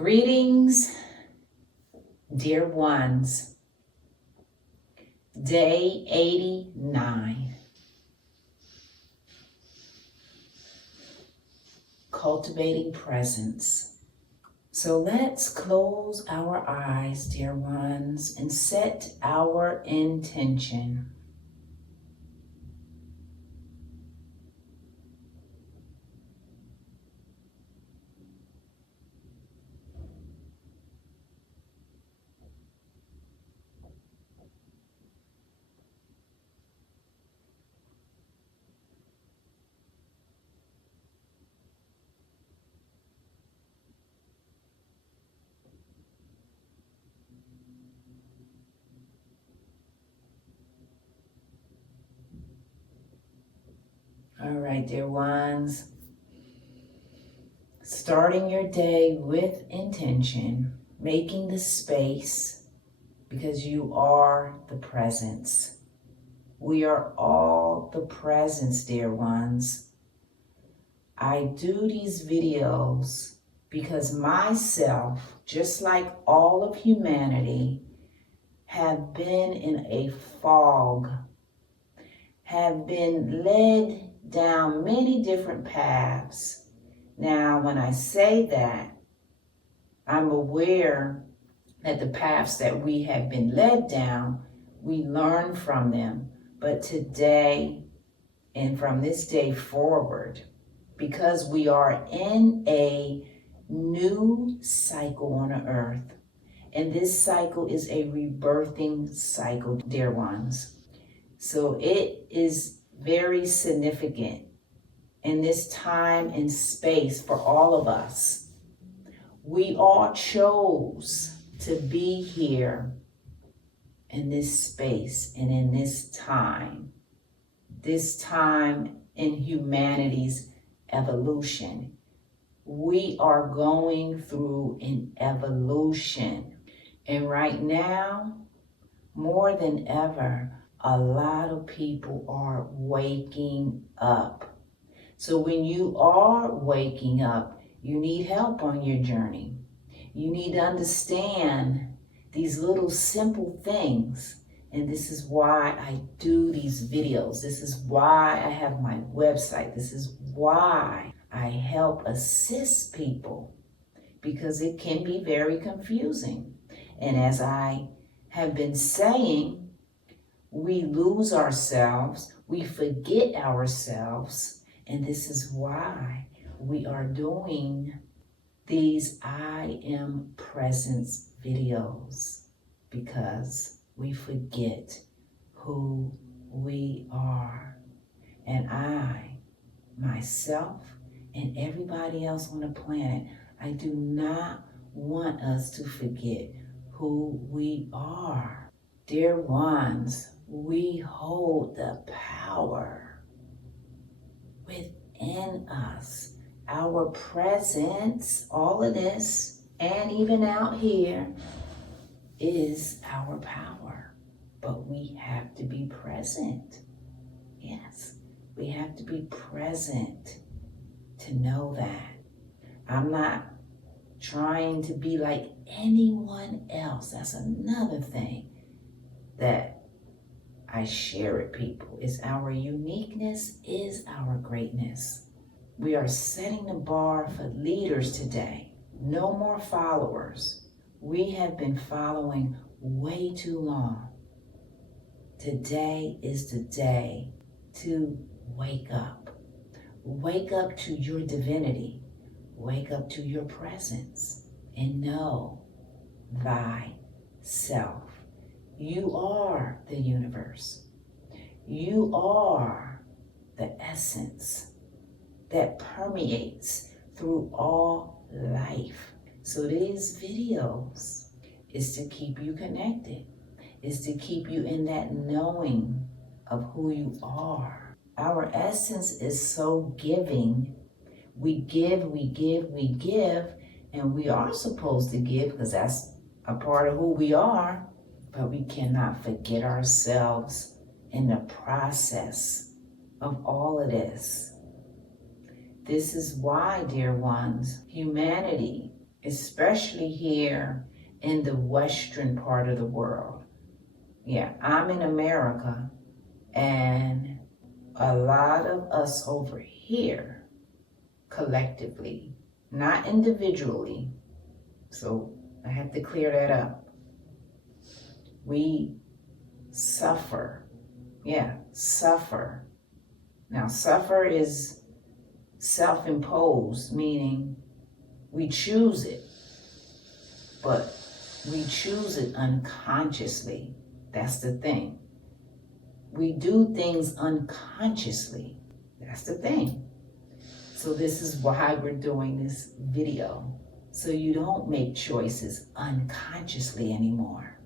Greetings, dear ones. Day 89. Cultivating Presence. So let's close our eyes, dear ones, and set our intention. All right, dear ones. Starting your day with intention, making the space because you are the presence. We are all the presence, dear ones. I do these videos because myself, just like all of humanity, have been in a fog, have been led down many different paths. Now, when I say that, I'm aware that the paths that we have been led down, we learn from them. But today, and from this day forward, because we are in a new cycle on the earth, and this cycle is a rebirthing cycle, dear ones. So it is very significant in this time and space for all of us. We all chose to be here in this space and in this time in humanity's evolution. We are going through an evolution. And right now, more than ever, a lot of people are waking up. So when you are waking up, you need help on your journey. You need to understand these little simple things. And this is why I do these videos. This is why I have my website. This is why I help assist people, because it can be very confusing. And as I have been saying, we lose ourselves, we forget ourselves, and this is why we are doing these I Am Presence videos, because we forget who we are. And I, myself, and everybody else on the planet, I do not want us to forget who we are. Dear ones, we hold the power within us. Our presence, all of this, and even out here, is our power. But we have to be present. Yes, we have to be present to know that. I'm not trying to be like anyone else. That's another thing that I share with people, is our uniqueness is our greatness. We are setting the bar for leaders today. No more followers. We have been following way too long. Today is the day to wake up. Wake up to your divinity. Wake up to your presence and know thyself. You are the universe. You are the essence that permeates through all life. So these videos is to keep you connected, is to keep you in that knowing of who you are. Our essence is so giving. We give, we give, we give, and we are supposed to give because that's a part of who we are. But we cannot forget ourselves in the process of all of this. This is why, dear ones, humanity especially here in the western part of the world. Yeah, I'm in America, and a lot of us over here, collectively, not individually, so I have to clear that up. We suffer. Yeah, suffer. Now, suffer is self-imposed, meaning we choose it, but we choose it unconsciously. That's the thing. We do things unconsciously. That's the thing. So this is why we're doing this video. So you don't make choices unconsciously anymore.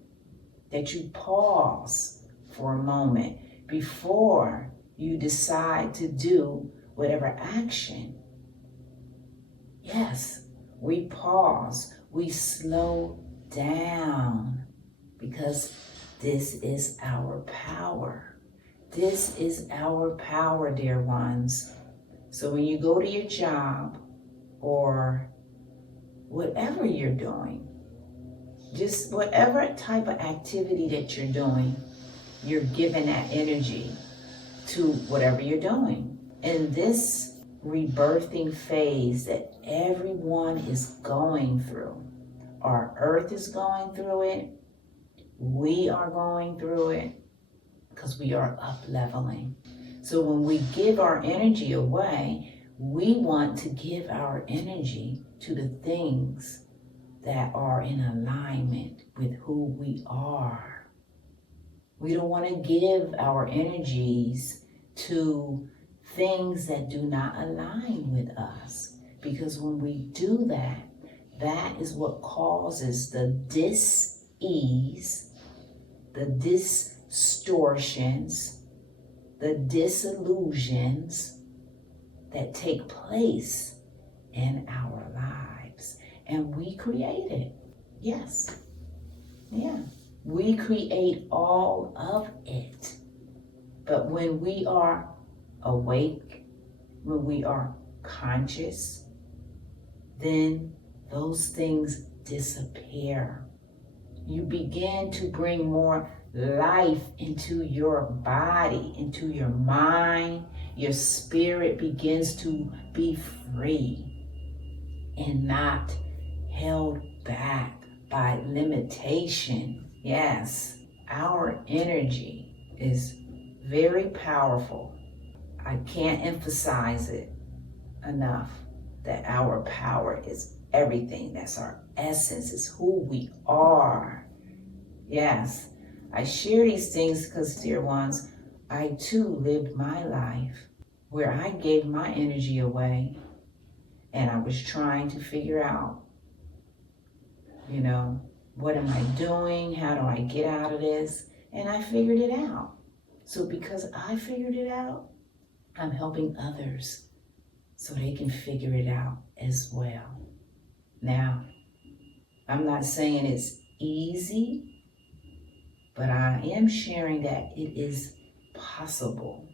That you pause for a moment before you decide to do whatever action. Yes, we pause, we slow down, because this is our power. This is our power, dear ones. So when you go to your job or whatever you're doing, just whatever type of activity that you're doing, you're giving that energy to whatever you're doing. In this rebirthing phase that everyone is going through, our earth is going through it, we are going through it, because we are up leveling. So when we give our energy away, we want to give our energy to the things that are in alignment with who we are. We don't want to give our energies to things that do not align with us, because when we do that, that is what causes the dis-ease, the distortions, the disillusions that take place in our lives. And we create it. Yes. Yeah. We create all of it. But when we are awake, when we are conscious, then those things disappear. You begin to bring more life into your body, into your mind. Your spirit begins to be free and not held back by limitation. Yes, our energy is very powerful. I can't emphasize it enough that our power is everything. That's our essence, is who we are. Yes, I share these things because, dear ones, I too lived my life where I gave my energy away, and I was trying to figure out, what am I doing? How do I get out of this? And I figured it out. So because I figured it out, I'm helping others so they can figure it out as well. Now, I'm not saying it's easy, but I am sharing that it is possible,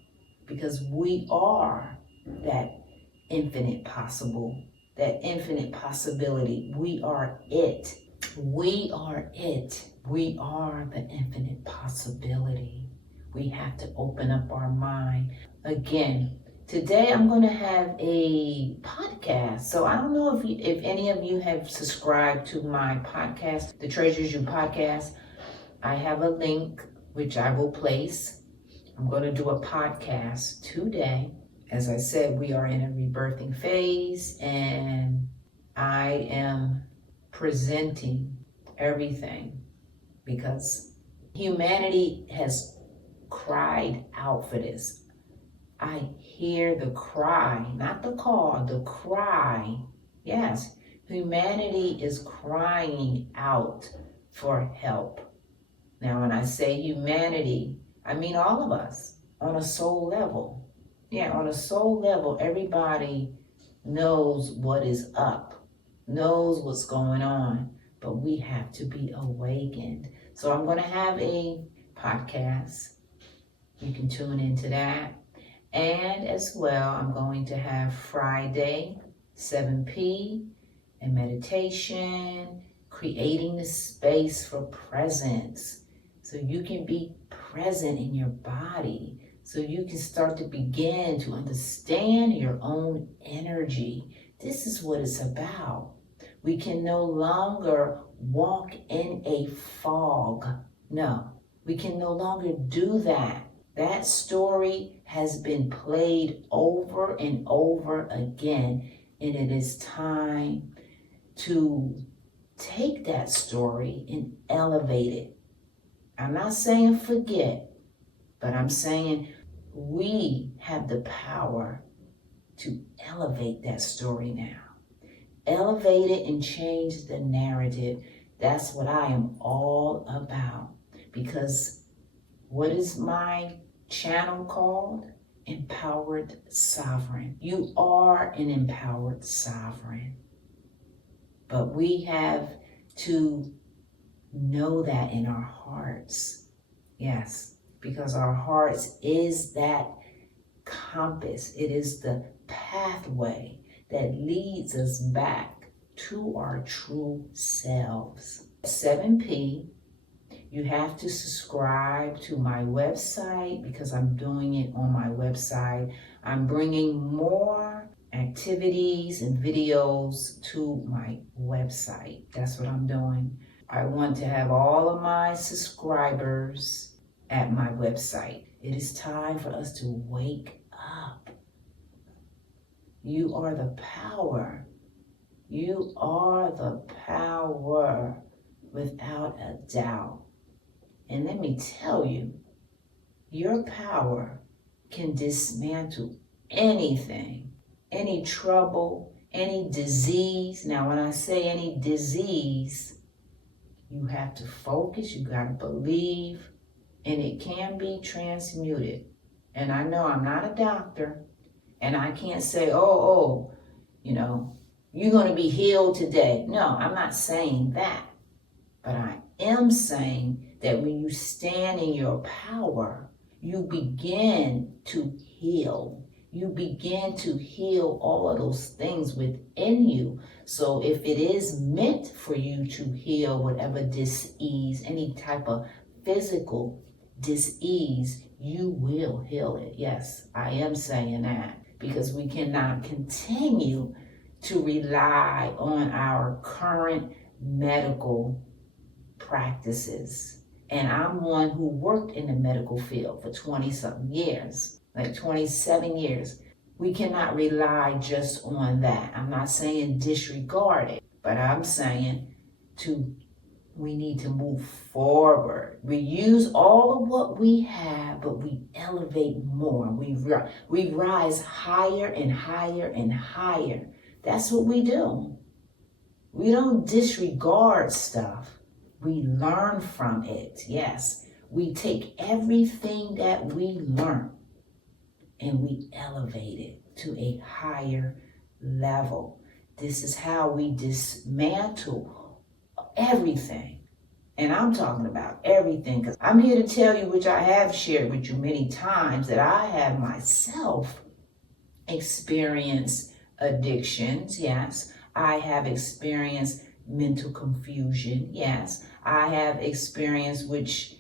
because we are that infinite possible, that infinite possibility. We are it. We are it. We are the infinite possibility. We have to open up our mind. Again, today I'm going to have a podcast. So I don't know if any of you have subscribed to my podcast, the Treasures You podcast. I have a link which I will place. I'm going to do a podcast today. As I said, we are in a rebirthing phase, and I am presenting everything because humanity has cried out for this. I hear the cry, not the call, the cry. Yes, humanity is crying out for help. Now, when I say humanity, I mean all of us on a soul level. Yeah, on a soul level, everybody knows what is up, knows what's going on, but we have to be awakened. So I'm going to have a podcast. You can tune into that. And as well, I'm going to have Friday, 7 p. and meditation, creating the space for presence so you can be present in your body, so you can start to begin to understand your own energy. This is what it's about. We can no longer walk in a fog. No, we can no longer do that. That story has been played over and over again, and it is time to take that story and elevate it. I'm not saying forget, but I'm saying we have the power to elevate that story now. Elevate it and change the narrative. That's what I am all about. Because what is my channel called? Empowered Sovereign. You are an empowered sovereign. But we have to know that in our hearts. Yes, because our hearts is that compass. It is the pathway that leads us back to our true selves. 7P, you have to subscribe to my website because I'm doing it on my website. I'm bringing more activities and videos to my website. That's what I'm doing. I want to have all of my subscribers at my website. It is time for us to wake up. You are the power. You are the power without a doubt. And let me tell you, your power can dismantle anything, any trouble, any disease. Now, when I say any disease, you have to focus, you got to believe, and it can be transmuted. And I know I'm not a doctor, and I can't say, you're going to be healed today. No, I'm not saying that. But I am saying that when you stand in your power, you begin to heal. You begin to heal all of those things within you. So if it is meant for you to heal whatever dis-ease, any type of physical dis-ease, you will heal it. Yes, I am saying that because we cannot continue to rely on our current medical practices. And I'm one who worked in the medical field for 20-something years, like 27 years. We cannot rely just on that. I'm not saying disregard it, but I'm saying we need to move forward. We use all of what we have, but we elevate more. We rise higher and higher and higher. That's what we do. We don't disregard stuff. We learn from it. Yes, we take everything that we learn and we elevate it to a higher level. This is how we dismantle everything. And I'm talking about everything because I'm here to tell you, which I have shared with you many times, that I have myself experienced addictions. Yes, I have experienced mental confusion. Yes, I have experienced, which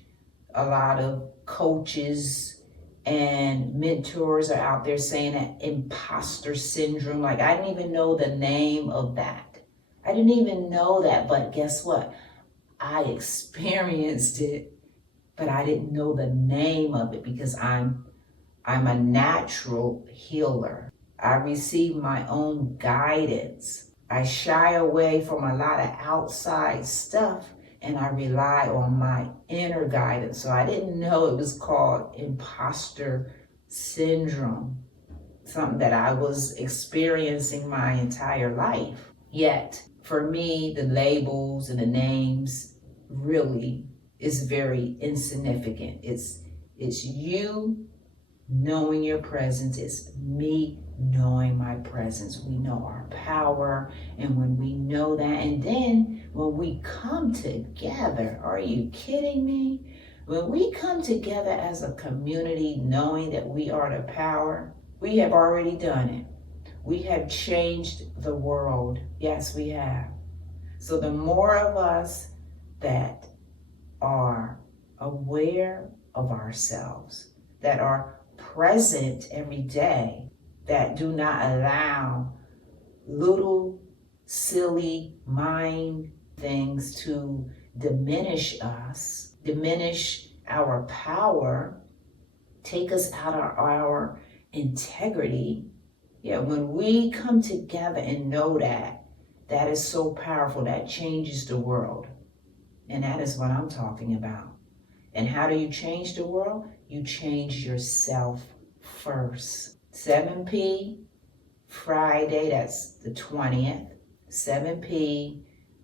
a lot of coaches and mentors are out there saying, that imposter syndrome. Like, I didn't even know the name of that. I didn't even know that, but guess what? I experienced it, but I didn't know the name of it because I'm a natural healer. I receive my own guidance. I shy away from a lot of outside stuff and I rely on my inner guidance. So I didn't know it was called imposter syndrome, something that I was experiencing my entire life. Yet, for me, the labels and the names really is very insignificant. It's you knowing your presence. It's me knowing my presence. We know our power, and when we know that, and then when we come together, are you kidding me? When we come together as a community knowing that we are the power, we have already done it. We have changed the world. Yes, we have. So the more of us that are aware of ourselves, that are present every day, that do not allow little silly mind things to diminish us, diminish our power, take us out of our integrity. Yeah, when we come together and know that, that is so powerful. That changes the world. And that is what I'm talking about. And how do you change the world? You change yourself first. 7 p. Friday, that's the 20th, 7 p.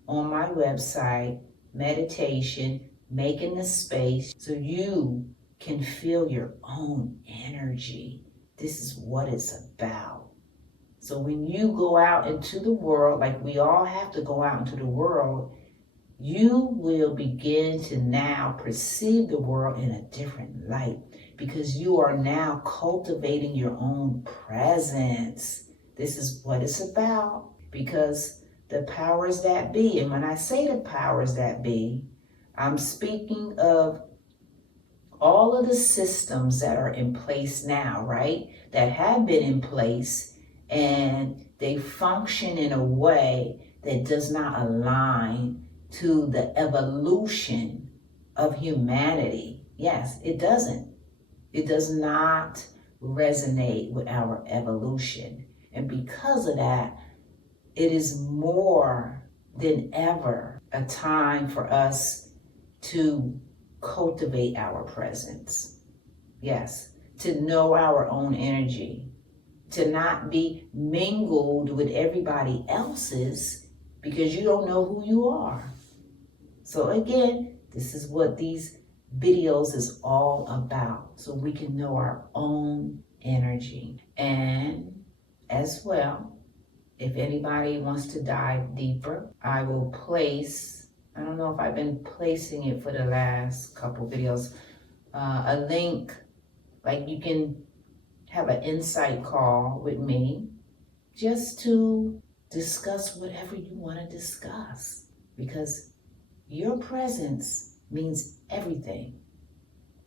on my website, meditation, making the space so you can feel your own energy. This is what it's about. So when you go out into the world, like we all have to go out into the world, you will begin to now perceive the world in a different light because you are now cultivating your own presence. This is what it's about, because the powers that be, and when I say the powers that be, I'm speaking of all of the systems that are in place now, right? That have been in place, and they function in a way that does not align to the evolution of humanity. Yes, it doesn't. It does not resonate with our evolution. And because of that, it is more than ever a time for us to cultivate our presence. Yes, to know our own energy, to not be mingled with everybody else's because you don't know who you are. So again, this is what these videos is all about, so we can know our own energy. And as well, if anybody wants to dive deeper, I will place, I don't know if I've been placing it for the last couple videos, a link, like you can have an insight call with me just to discuss whatever you want to discuss, because your presence means everything.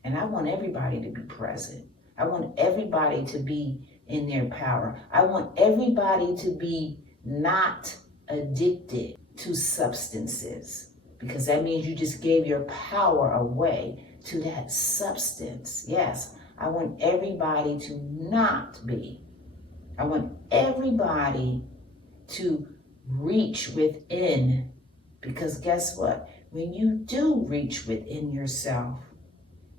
And I want everybody to be present. I want everybody to be in their power. I want everybody to be not addicted to substances, because that means you just gave your power away to that substance. Yes, I want everybody to not be. I want everybody to reach within, because guess what? When you do reach within yourself,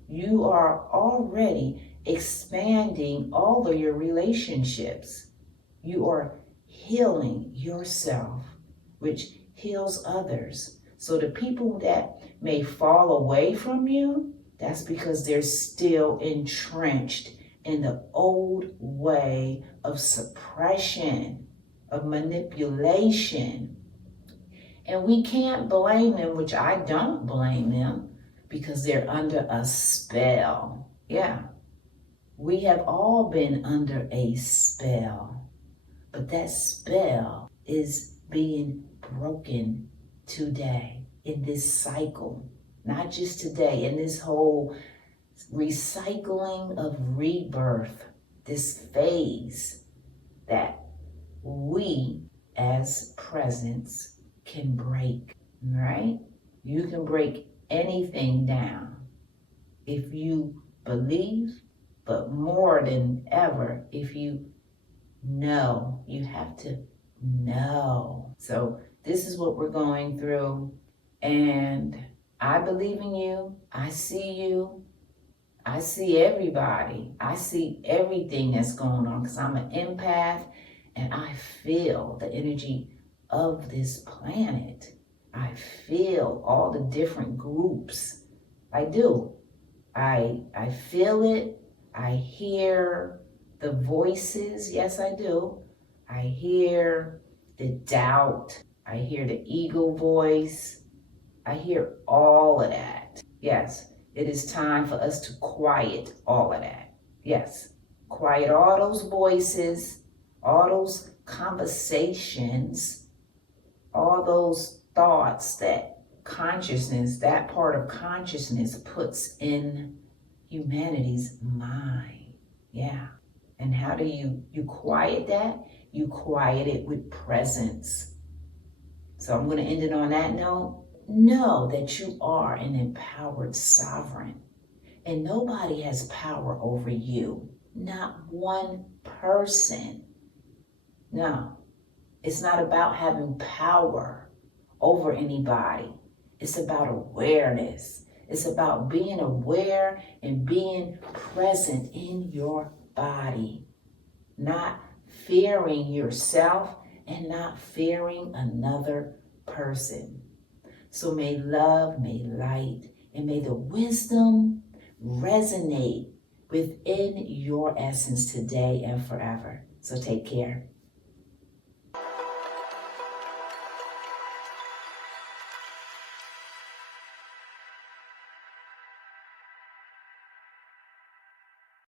you are already expanding all of your relationships. You are healing yourself, which heals others. So the people that may fall away from you, that's because they're still entrenched in the old way of suppression, of manipulation. And we can't blame them, which I don't blame them, because they're under a spell. Yeah, we have all been under a spell, but that spell is being broken today in this cycle. Not just today, in this whole recycling of rebirth, this phase that we as presence can break, right? You can break anything down if you believe, but more than ever, if you know. You have to know. So this is what we're going through, and I believe in you. I see you. I see everybody. I see everything that's going on, because I'm an empath and I feel the energy of this planet. I feel all the different groups. I do. I feel it. I hear the voices. Yes, I do. I hear the doubt. I hear the ego voice. I hear all of that. Yes, it is time for us to quiet all of that. Yes, quiet all those voices, all those conversations, all those thoughts that consciousness, that part of consciousness puts in humanity's mind. Yeah. And how do you quiet that? You quiet it with presence. So I'm going to end it on that note. Know that you are an empowered sovereign, and nobody has power over you. Not one person. No, it's not about having power over anybody. It's about awareness. It's about being aware and being present in your body, not fearing yourself and not fearing another person. So may love, may light, and may the wisdom resonate within your essence today and forever. So take care.